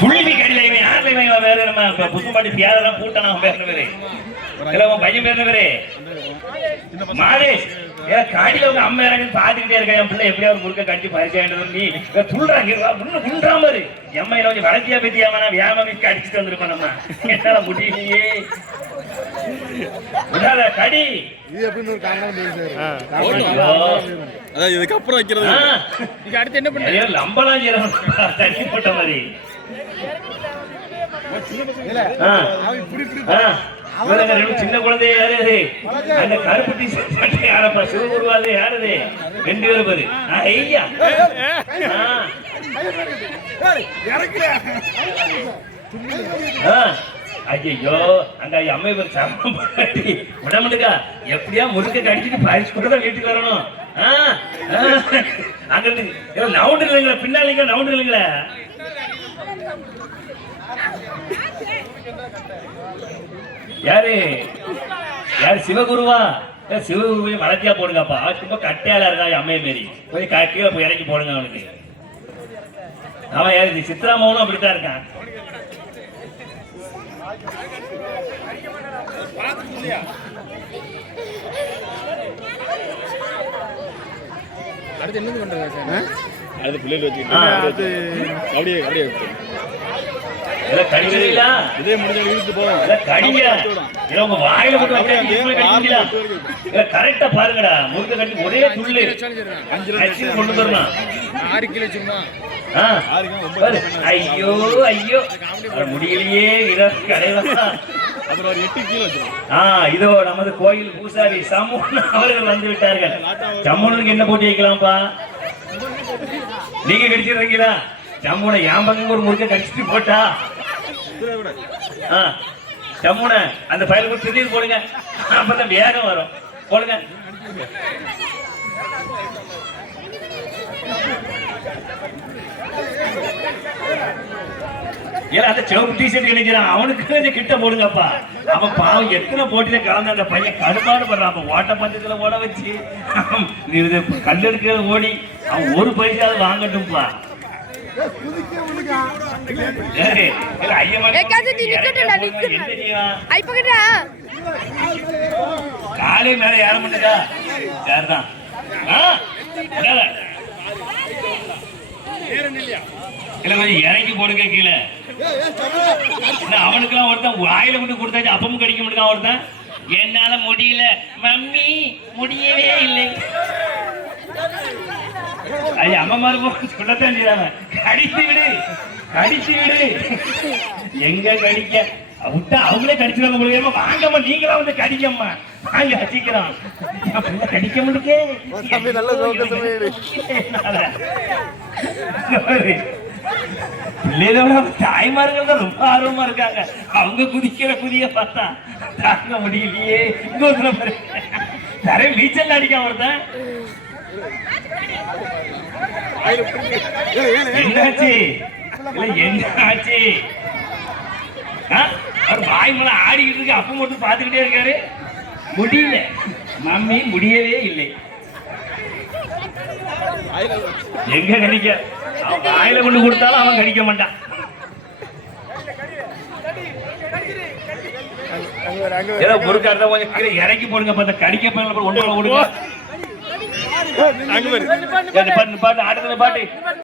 புள்ளி கடில இவன் யாருல இவன் வேற நம்ம புதுமாடி பியாதெல்லாம் கூட்டனா பேசுற பேரு இல்ல உன் பையன் பேசுற பேரு மாதேஷ் காடியில உங்க அம்மா இறங்கி பாத்துக்கிட்டே இருக்க என் பிள்ளை எப்படியா ஒரு முறுக்க கட்டி பரிசு நீ துள்றாங்க குன்றா மாதிரி எம்மையில கொஞ்சம் வளர்த்தியா பத்தியாம வியாபாரம் அடிச்சுட்டு வந்திருப்போம் நம்ம என்னால முடியலையே கடி இதுக்கப்புறம் வைக்கிறது அடுத்து என்ன பண்ண லம்பலாம் தண்ணி போட்ட மாதிரி சின்ன குழந்தை யாரு அந்த கருப்பு டீ யாரப்பா சிவகுருவாது யாரு ரெண்டு பேரும் பாரு ஐயா ஐயோ அந்த அம்மை பேர் சம்பளம் உடம்புக்கா எப்படியா முறுக்க கடிச்சிட்டு பரிசு கூட தான் வீட்டுக்கு வரணும் அங்க நவுண்டு இல்லைங்களா பின்னாலிங்க நவுண்டு இல்லைங்களா யாரு யாரு சிவகுருவா சிவகுருவையும் வளர்த்தியா போடுங்கப்பா சும்மா கட்டையால இருக்கா அம்மைய மாரி போய் கீழே போய் இறக்கி போடுங்க அவனுக்கு அவன் யாரு சித்ராமவனும் அப்படித்தான் இருக்கான் அடுத்து என்ன பண்றாங்க அது பிள்ளைகள் வச்சு அப்படியே அப்படியே இதே முடிஞ்ச இழுத்து போவோம் கடிங்க உங்க வாயில போட்டு கடிங்களா கரெக்டா பாருங்கடா முறுக்க கட்டி ஒரே துள்ளு 5 கொண்டு வரணும் 6 கிலோ சும்மா ஐயோ ஐயோ முடியலையே கடையில அப்புறம் ஒரு 8 கிலோ இதோ நமது கோயில் பூசாரி சமூக அவர்கள் வந்து விட்டார்கள் சம்மூனுக்கு என்ன போட்டி வைக்கலாம்ப்பா நீங்க கடிச்சிடுறீங்களா சம்மூனை என் பக்கம் ஒரு முறுக்க கடிச்சிட்டு போட்டா சம்மூன அந்த பயிலுக்கு திடீர்னு போடுங்க அப்பதான் வேகம் வரும் போடுங்க அந்த சிவப்பு டிஷர்ட் நினைக்கிறான் அவனுக்கு கிட்ட போடுங்கப்பா அவன் பாவம் எத்தனை போட்டியில கலந்து அந்த பையன் கடுப்பாடு பண்றான் ஓட்ட பந்தயத்துல ஓட வச்சு கல் எடுக்கிற ஓடி அவன் ஒரு பைசாவது வாங்கட்டும்பா காலை மேல ஏற மாட்டேதா சரிதான் இறங்கி போடுங்க கீழே அவனுக்குலாம் ஒருத்தன் வாயில கொண்டு கொடுத்தாச்சு அப்பமும் கடிக்க முடியும் ஒருத்தன் என்னால முடியல மம்மி முடியவே இல்லை ஐயா அம்மா மாதிரி சொல்லத்தான் செய்யறாங்க கடிச்சு விடு கடிச்சு விடு எங்க கடிக்க விட்டா அவங்களே கடிச்சிருவாங்க முடியாம வாங்கம்மா நீங்களா வந்து கடிக்கம்மா வாங்க சீக்கிரம் கடிக்க முடியே பிள்ளைகளோட தாய்மார்கள் தான் ரொம்ப ஆர்வமா இருக்காங்க அவங்க குதிக்கிற குதிய பார்த்தா தாங்க முடியலையே தரை நீச்சல் அடிக்காம ஒருத்தன் என்னாச்சு என்னாச்சு அவர் வாய் மேல ஆடிக்கிட்டு இருக்கு அப்ப மட்டும் பாத்துக்கிட்டே இருக்காரு முடியல மம்மி முடியவே இல்லை எங்க கடிக்க வாயில கொண்டு கொடுத்தாலும் அவன் கடிக்க மாட்டான் ஏதோ பொறுக்காரத கொஞ்சம் கீழே இறக்கி போடுங்க பார்த்தா கடிக்க போடுங்க ஒன்று போடுங்க பாட்டு ஆட்டத்துல பாட்டு